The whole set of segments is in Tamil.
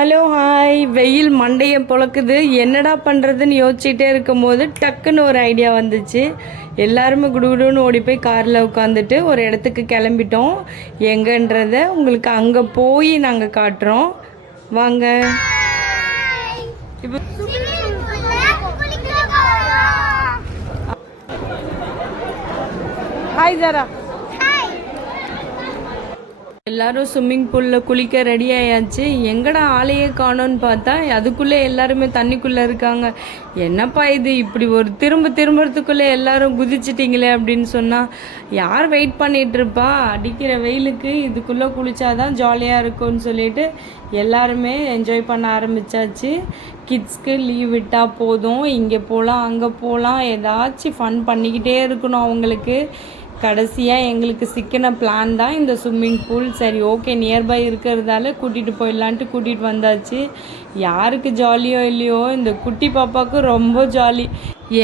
Hello hi. வெயில் மண்டையை பொழக்குது, என்னடா பண்ணுறதுன்னு யோசிச்சுட்டே இருக்கும்போது டக்குன்னு ஒரு ஐடியா வந்துச்சு. எல்லாருமே குடுகுடுன்னு ஓடி போய் காரில் உட்காந்துட்டு ஒரு இடத்துக்கு கிளம்பிட்டோம். எங்கன்றத உங்களுக்கு அங்கே போய் நாங்கள் காட்டுறோம், வாங்க. இப்போ ஹாய் ஜாரா. எல்லாரும் ஸ்விம்மிங் பூலில் குளிக்க ரெடி ஆயாச்சு. எங்கடா ஆளையே காணோன்னு பார்த்தா அதுக்குள்ளே எல்லாருமே தண்ணிக்குள்ளே இருக்காங்க. என்னப்பா இது, இப்படி ஒரு திரும்புறதுக்குள்ளே எல்லாரும் குதிச்சிட்டிங்களே அப்படின்னு சொன்னால் யார் வெயிட் பண்ணிகிட்ருப்பா? அடிக்கிற வெயிலுக்கு இதுக்குள்ளே குளிச்சாதான் ஜாலியாக இருக்கும்னு சொல்லிட்டு எல்லாருமே என்ஜாய் பண்ண ஆரம்பித்தாச்சு. கிட்ஸ்க்கு லீவ் விட்டால் போதும், இங்கே போகலாம் அங்கே போகலாம், ஏதாச்சும் ஃபன் பண்ணிக்கிட்டே இருக்கணும் அவங்களுக்கு. கடைசியாக எங்களுக்கு சிக்கின பிளான் தான் இந்த ஸ்விம்மிங் பூல். சரி ஓகே, நியர்பை இருக்கிறதால கூட்டிகிட்டு போயிடலான்ட்டு கூட்டிகிட்டு வந்தாச்சு. யாருக்கு ஜாலியோ இல்லையோ, இந்த குட்டி பாப்பாவுக்கு ரொம்ப ஜாலி.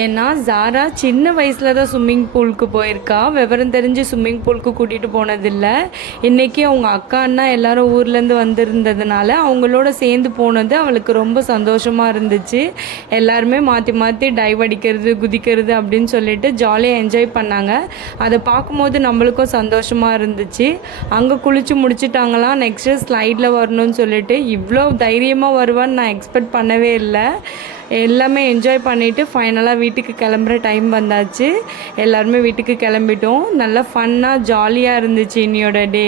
ஏன்னா ஜாரா சின்ன வயசில் தான் ஸ்விம்மிங் பூலுக்கு போயிருக்கா, விவரம் தெரிஞ்சு ஸ்விம்மிங் பூலுக்கு கூட்டிகிட்டு போனதில்லை. இன்றைக்கி அவங்க அக்கா அண்ணா எல்லோரும் ஊர்லேருந்து வந்திருந்ததுனால அவங்களோட சேர்ந்து போனது அவளுக்கு ரொம்ப சந்தோஷமாக இருந்துச்சு. எல்லாருமே மாற்றி மாற்றி டைவ் அடிக்கிறது குதிக்கிறது அப்படின்னு சொல்லிட்டு ஜாலியாக என்ஜாய் பண்ணாங்க. அதை பார்க்கும்போது நம்மளுக்கும் சந்தோஷமாக இருந்துச்சு. அங்கே குளித்து முடிச்சுட்டாங்களாம், நெக்ஸ்ட்டு ஸ்லைடில் வரணும்னு சொல்லிட்டு. இவ்வளோ தைரியமாக வருவான்னு நான் எக்ஸ்பெக்ட் பண்ணவே இல்லை. எல்லாமே என்ஜாய் பண்ணிவிட்டு ஃபைனலாக வீட்டுக்கு கிளம்புற டைம் வந்தாச்சு. எல்லாருமே வீட்டுக்கு கிளம்பிட்டோம். நல்லா ஃபன்னாக ஜாலியாக இருந்துச்சு இன்னையோட டே.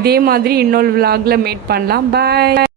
இதே மாதிரி இன்னொரு விலாகில் மீட் பண்ணலாம். பாய்.